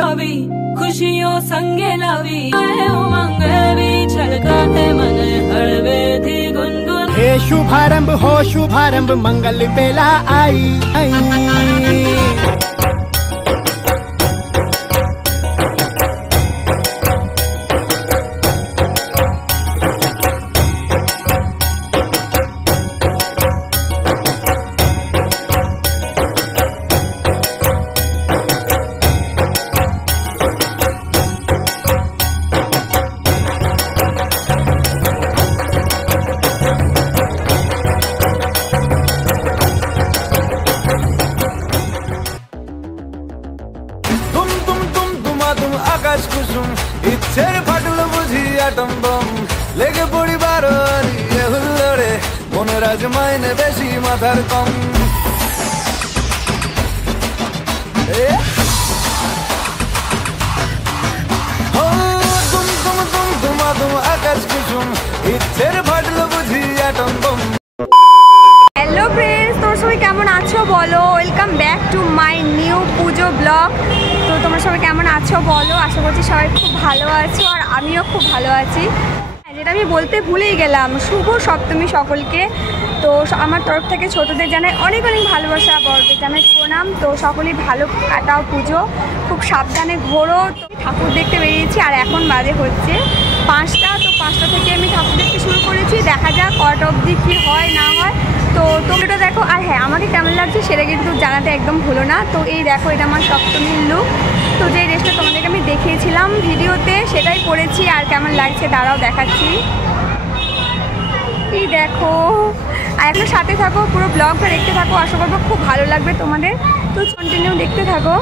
रवि खुशियों संगे लावी उमंग भी छलकाते मन हळवे थी गुनगुन हे शुभारंभ हो शुभारंभ मंगल बेला आई আকাশ কুসুম ইচ্ছের ফাটল বুঝি আটম বম লেগে পড়ি বারোয়ারি হুল্লোড়ে মনের আজ মাইনে বেশি মাথার কম আকাশ কুসুম ইচ্ছের ফাটল বুঝি আটম বম। হ্যালো ফ্রেন্ডস, তোমরা সবাই কেমন আছো বলো। Welcome back to my new Puja blog. তো তোমরা সবাই কেমন আছো বলো। আশা করছি সবাই খুব ভালো আছো আর আমিও খুব ভালো আছি। যেটা আমি বলতে ভুলেই গেলাম, শুভ সপ্তমী সকলকে। তো আমার তরফ থেকে ছোটদের জানাই অনেক অনেক ভালোবাসা, বড়দের জানাই প্রণাম। তো সকলেই ভালো কাটাও পুজো, খুব সাবধানে ঘোরো। তো ঠাকুর দেখতে বেরিয়েছি আর এখন বাজে হচ্ছে 5টা। তো 5টা থেকে আমি ঠাকুর দেখতে শুরু করেছি, দেখা যাক কটা অবধি কী হয় না হয়। তো তোমরা দেখো, আর হ্যাঁ আমাকে কেমন লাগছে সেটা কিন্তু জানাতে একদম ভুলো না। তো এই দেখো, এটা আমার সপ্তমীর লুক। তো যে ড্রেসটা তোমাদেরকে আমি দেখিয়েছিলাম ভিডিওতে সেটাই পরেছি, আর কেমন লাগছে দাঁড়াও দেখাচ্ছি। এই দেখো, আর এখন সাথে থাকো, পুরো ব্লগটা দেখতে থাকো, আশা করবো খুব ভালো লাগবে তোমাদের। তো কন্টিনিউ দেখতে থাকো।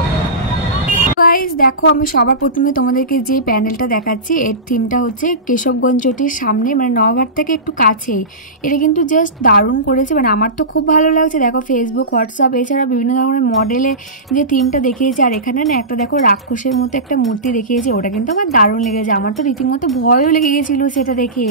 গাইস দেখো, আমি সবার প্রথমে তোমাদেরকে যে প্যান্ডেলটা দেখাচ্ছি এর থিমটা হচ্ছে কেশবগঞ্জ চটির সামনে, মানে নওঘাট থেকে একটু কাছেই। এটা কিন্তু জাস্ট দারুণ করেছে, মানে আমার তো খুব ভালো লাগছে। দেখো ফেসবুক, হোয়াটসঅ্যাপ এছাড়া বিভিন্ন ধরনের মডেলে যে থিমটা দেখিয়েছে, আর এখানে না একটা দেখো রাক্ষসের মতো একটা মূর্তি দেখিয়েছে, ওটা কিন্তু আমার দারুণ লেগেছে। আমার তো রীতিমতো ভয়ও লেগে গেছিলো সেটা দেখে।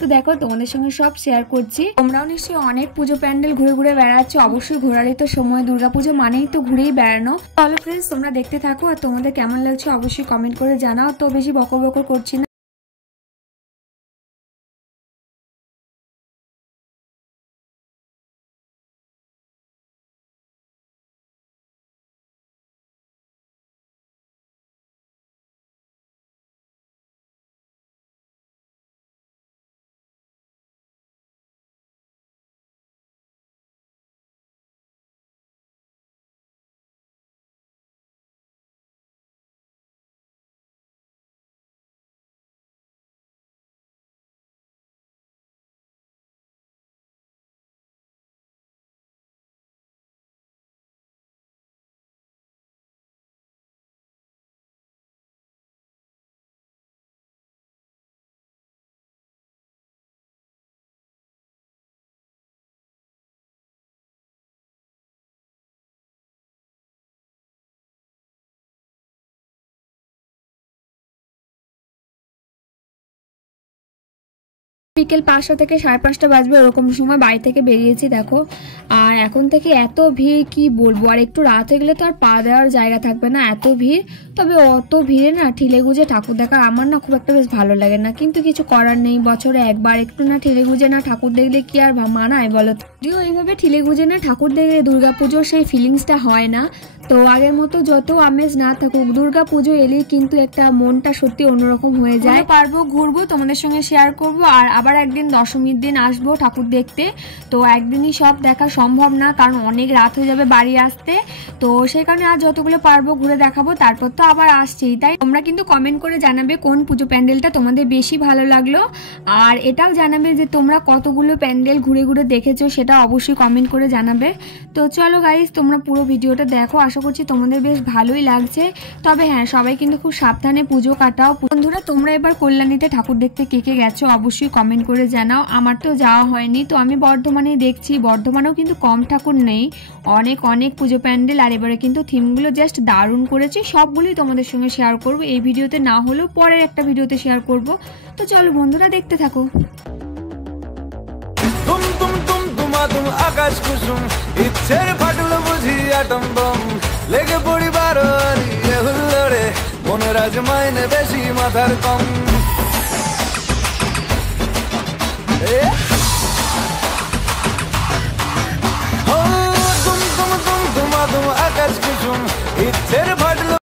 তো দেখো তোমাদের সঙ্গে সব শেয়ার করছি। তোমরাও নিশ্চয়ই অনেক পুজো প্যান্ডেল ঘুরে ঘুরে বেড়াচ্ছ, অবশ্যই ঘোরারই তো সময়, দুর্গাপুজো মানেই তো ঘুরেই বেড়ানো। চলো ফ্রেন্ডস, তোমরা দেখতে থাকো আর তোমাদের কেমন লাগছে অবশ্যই কমেন্ট করে জানাও। তো বেশি বকর বকর করছি না। বিকেল 5টা থেকে 5:30 বাজবে ওরকম সময় বাড়ি থেকে বেরিয়েছি দেখো। আর এখন থেকে এত ভিড় কি বলবো, আর একটু রাত হয়ে গেলে তো আর পা দেওয়ার জায়গা থাকবে না, এত ভিড়। তবে অত ভিড়ে না ঠেলে গুজে ঠাকুর দেখা আমার না খুব একটা বেশ ভালো লাগে না, কিন্তু কিছু করার নেই। বছরে একবার একটু না ঠেলে গুজে না ঠাকুর দেখলে কি আর মানায় বলো। যদিও এইভাবে ঠেলে গুজে না ঠাকুর দেখলে দুর্গাপুজোর সেই ফিলিংসটা হয় না। তো আগের মতো যত আমেজ না থাকুক, দুর্গাপুজো এলেই কিন্তু একটা মনটা সত্যি অন্যরকম হয়ে যায়। পারবো ঘুরবো, তোমাদের সঙ্গে শেয়ার করবো, আর আবার একদিন দশমীর দিন আসবো ঠাকুর দেখতে। তো একদিনই সব দেখা সম্ভব না, কারণ অনেক রাত হয়ে যাবে বাড়ি আসতে। তো সেই কারণে আজ যতগুলো পারবো ঘুরে দেখাবো, তারপর তো আবার আসছি। তাই তোমরা কিন্তু কমেন্ট করে জানাবে কোন পুজো প্যান্ডেলটা তোমাদের বেশি ভালো লাগলো, আর এটাও জানাবে যে তোমরা কতগুলো প্যান্ডেল ঘুরে ঘুরে দেখেছো, সেটা অবশ্যই কমেন্ট করে জানাবে। তো চলো গাইস, তোমরা পুরো ভিডিওটা দেখো, আশা করছি তোমাদের বেশ ভালোই লাগছে। তবে হ্যাঁ, সবাই কিন্তু খুব সাবধানে পুজো কাটাও। বন্ধুরা, তোমরা এবার কল্যাণীতে ঠাকুর দেখতে কে কে গেছো অবশ্যই কমেন্ট করে জানাও। আমার তো যাওয়া হয়নি, তো আমি বর্ধমানেই দেখছি। বর্ধমানেও কিন্তু কম ঠাকুর নেই, অনেক অনেক পুজো প্যান্ডেল। আর এবারে কিন্তু থিমগুলো জাস্ট দারুণ করেছে, সবগুলোই তোমাদের সঙ্গে শেয়ার করবো। এই ভিডিওতে না হলেও পরের একটা ভিডিওতে শেয়ার করব। তো চলো বন্ধুরা, দেখতে থাকো। আকাশ কুসুম ইচ্ছের ফাটল বুঝি আটম বম লেগে পড়ি বারোয়ারি হুল্লোড়ে মনের আজ মাইনে বেশি মাথার কম আকাশ কুসুম ইচ্ছের ফাটলো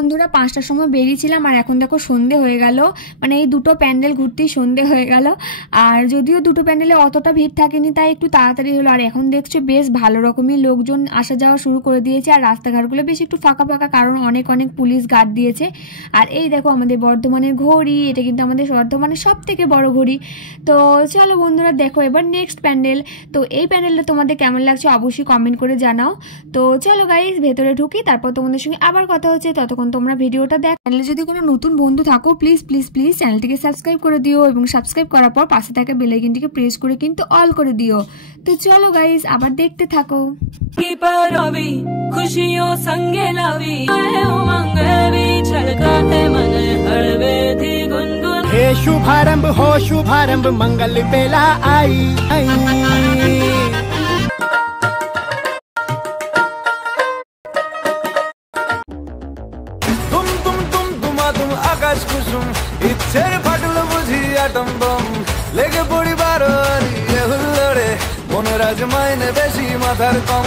বন্ধুরা 5টার সময় বেরিয়েছিলাম আর এখন দেখো সন্ধে হয়ে গেল, মানে এই দুটো প্যান্ডেল ঘুরতেই সন্ধে হয়ে গেল। আর যদিও দুটো প্যান্ডেলে অতটা ভিড় থাকেনি তাই একটু তাড়াতাড়ি হলো। আর এখন দেখছো বেশ ভালো রকমই লোকজন আসা যাওয়া শুরু করে দিয়েছে আর রাস্তাঘাটগুলো বেশ একটু ফাঁকা ফাঁকা, কারণ অনেক অনেক পুলিশ গার্ড দিয়েছে। আর এই দেখো আমাদের বর্ধমানের ঘড়ি, এটা কিন্তু আমাদের বর্ধমানের সব থেকে বড় ঘড়ি। তো চলো বন্ধুরা দেখো এবার নেক্সট প্যান্ডেল। তো এই প্যান্ডেলটা তোমাদের কেমন লাগছে অবশ্যই কমেন্ট করে জানাও। তো চলো গাইস ভেতরে ঢুকি, তারপর তোমাদের সঙ্গে আবার কথা হচ্ছে। ততক্ষণ তোমরা ভিডিওটা দেখ। চ্যানেলে যদি কোনো নতুন বন্ধু থাকো প্লিজ প্লিজ প্লিজ চ্যানেলটিকে সাবস্ক্রাইব করে দিও এবং সাবস্ক্রাইব করার পর পাশে থাকা বেল আইকনটিকে প্রেস করে কিন্তু অল করে দিও। তো চলো গাইস আবার দেখতে থাকো। की परवी खुशियों संगे लावी उमंग भी छलकाते मन हळवे थी गुनगुन हे शुभारंभ हो शुभारंभ मंगल बेला आई তুম আকাশ কুসুম ইচ্ছের ফাটলো বুঝি আটম বম লেগে পড়ি বারোয়ারি হুল্লোড়ে মনের আজ মাইনে বেশি মাথার কম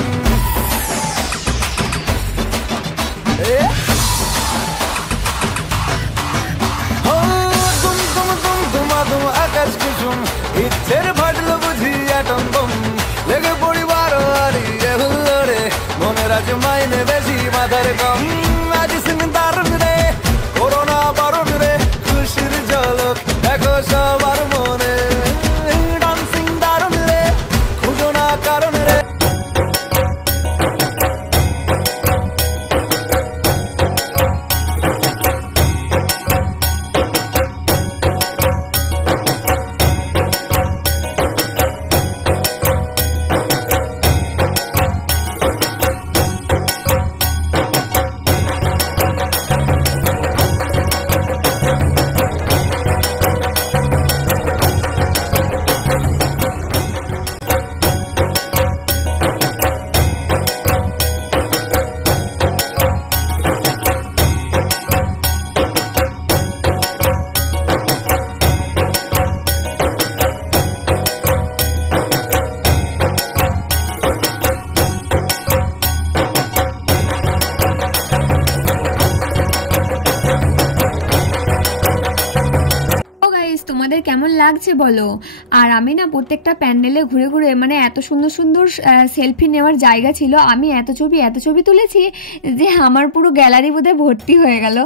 আকাশ কুসুম ইচ্ছের ফাটলো বুঝি আটম বম লেগে পড়ি বারোয়ারি হুল্লোড়ে মনের আজ মাইনে বেশি মাথার কম আজ সিন্দারুন রে করোনা বারণ রে খুশির ঝলক দেখো সবার মনে ডান্সিং দারুণ রে খুঁজো না কারণ রে তোমাদের কেমন লাগছে বলো। আর আমি না প্রত্যেকটা প্যান্ডেলে ঘুরে ঘুরে মানে এত সুন্দর সুন্দর সেলফি নেওয়ার জায়গা ছিল, আমি এত ছবি তুলেছি যে আমার পুরো গ্যালারি বোধহয় ভর্তি হয়ে গেল।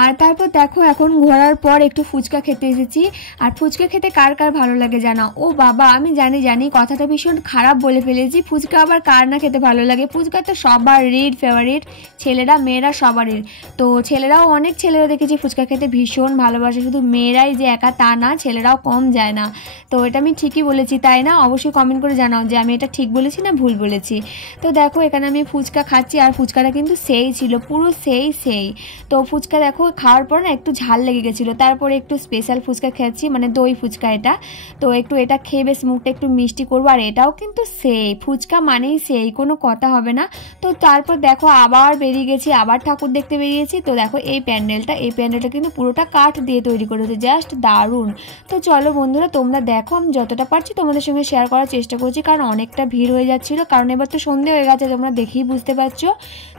আর তারপর দেখো এখন ঘোরার পর একটু ফুচকা খেতে এসেছি। আর ফুচকা খেতে কার কার ভালো লাগে জানো? ও বাবা আমি জানি কথাটা ভীষণ খারাপ বলে ফেলেছি, ফুচকা আবার কার না খেতে ভালো লাগে। ফুচকা তো সবারই ফেভারিট, ছেলেরা মেয়েরা সবারই। তো ছেলেরাও অনেক ছেলেরা দেখেছি ফুচকা খেতে ভীষণ ভালোবাসে, শুধু মেয়েরাই যে একা তা না, ছেলেরাও কম যায় না। তো এটা আমি ঠিকই বলেছি তাই না? অবশ্যই কমেন্ট করে জানাও যে আমি এটা ঠিক বলেছি না ভুল বলেছি। তো দেখো এখানে আমি ফুচকা খাচ্ছি, আর ফুচকাটা কিন্তু সেই ছিল, পুরো সেই। তো ফুচকা দেখো খাওয়ার পর না একটু ঝাল লেগে গেছিলো, তারপরে একটু স্পেশাল ফুচকা খেয়েছি, মানে দই ফুচকা এটা। তো একটু এটা খেয়ে বেশ মুখটা একটু মিষ্টি করবো, আর এটাও কিন্তু সেই ফুচকা মানেই সেই, কোনো কথা হবে না। তো তারপর দেখো আবার বেরিয়ে গেছি, আবার ঠাকুর দেখতে বেরিয়েছি। তো দেখো এই প্যান্ডেলটা কিন্তু পুরোটা কাঠ দিয়ে তৈরি করেছে, জাস্ট দারুণ। তো চলো বন্ধুরা তোমরা দেখো, আমি যতটা পারছি তোমাদের সঙ্গে শেয়ার করার চেষ্টা করছি, কারণ অনেকটা ভিড় হয়ে যাচ্ছিলো, কারণ এবার তো সন্ধে হয়ে গেছে, তোমরা দেখেই বুঝতে পারছো।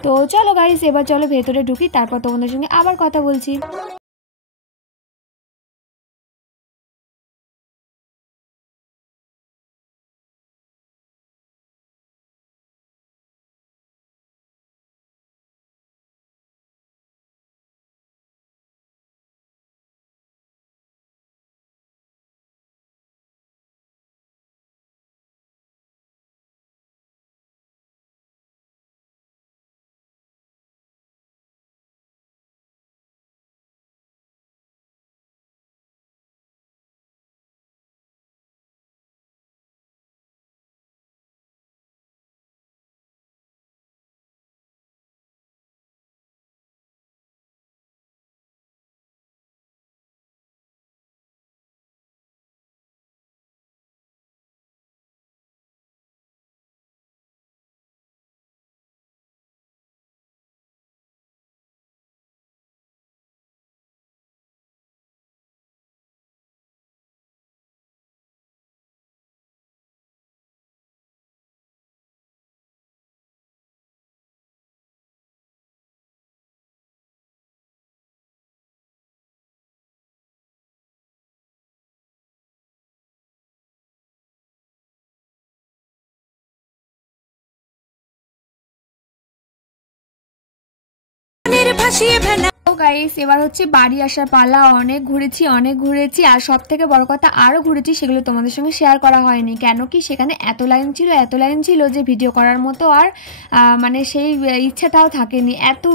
তো চলো গাইস এবার চলো ভেতরে ঢুকি, তারপর তোমাদের সঙ্গে আবার কথা বলছি। তো গাইস এবার হচ্ছে বাড়ি আসার পালা। অনেক ঘুরেছি, আর সব থেকে বড় কথা আরো ঘুরেছি, সেগুলো তোমাদের সঙ্গে শেয়ার করা হয়নি। কেন কি সেখানে এত লাইন ছিল যে ভিডিও করার মতো আর মানে সেই ইচ্ছাটাও থাকেনি, এত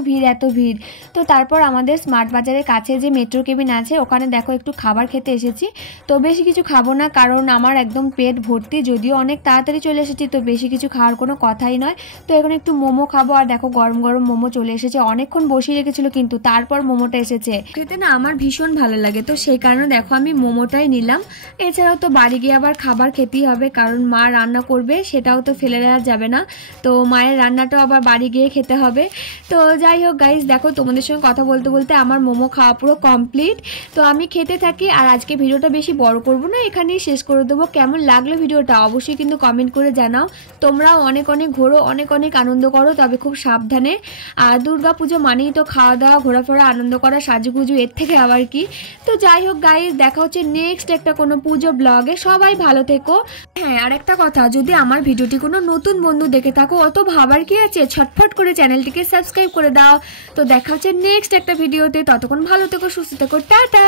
ভিড়। তো তারপর আমাদের স্মার্ট বাজারের কাছে যে মেট্রো কেবিন আছে, ওখানে দেখো একটু খাবার খেতে এসেছি। তো বেশি কিছু খাবো না, কারণ আমার একদম পেট ভর্তি, যদিও অনেক তাড়াতাড়ি চলে এসেছি, তো বেশি কিছু খাওয়ার কোনো কথাই নয়। তো এখন একটু মোমো খাবো, আর দেখো গরম মোমো চলে এসেছে, অনেকক্ষণ বসিয়ে রেখেছিল কিন্তু তারপর মোমোটা এসেছে। খেতে না আমার ভীষণ ভালো লাগে, তো সেই কারণে দেখো আমি মোমোটাই নিলাম। এছাড়াও তো বাড়ি গিয়ে আবার খাবার খেতেই হবে, কারণ মা রান্না করবে, সেটাও তো ফেলে দেওয়া যাবে না। তো মায়ের রান্নাটাও আবার বাড়ি গিয়ে খেতে হবে। তো যাই হোক গাইস, দেখো তোমাদের সঙ্গে কথা বলতে আমার মোমো খাওয়া পুরো কমপ্লিট। তো আমি খেতে থাকি, আর আজকে ভিডিওটা বেশি বড় করব না, এখানেই শেষ করে দেবো। কেমন লাগলো ভিডিওটা অবশ্যই কিন্তু কমেন্ট করে জানাও। তোমরাও অনেক ঘোরো, অনেক আনন্দ করো, তবে খুব সাবধানে। আর দুর্গাপুজো মানেই তো খাওয়া দাওয়া, ঘোরাফেরা, আনন্দ করা, সাজুগুজু, এর থেকে আবার কি। তো যাই হোক গাইস, দেখা হচ্ছে নেক্সট একটা কোনো পুজো ব্লগে। সবাই ভালো থেকো। হ্যাঁ, আর একটা কথা, যদি আমার ভিডিওটি কোনো নতুন বন্ধু দেখে থাকো, অত ভাবার কি আছে, ছটফট করে চ্যানেলটিকে সাবস্ক্রাইব করে দাও। তো দেখা হচ্ছে নেক্সট একটা ভিডিওতে, ততক্ষণ ভালো থেকো, সুস্থ থেকো, টাটা।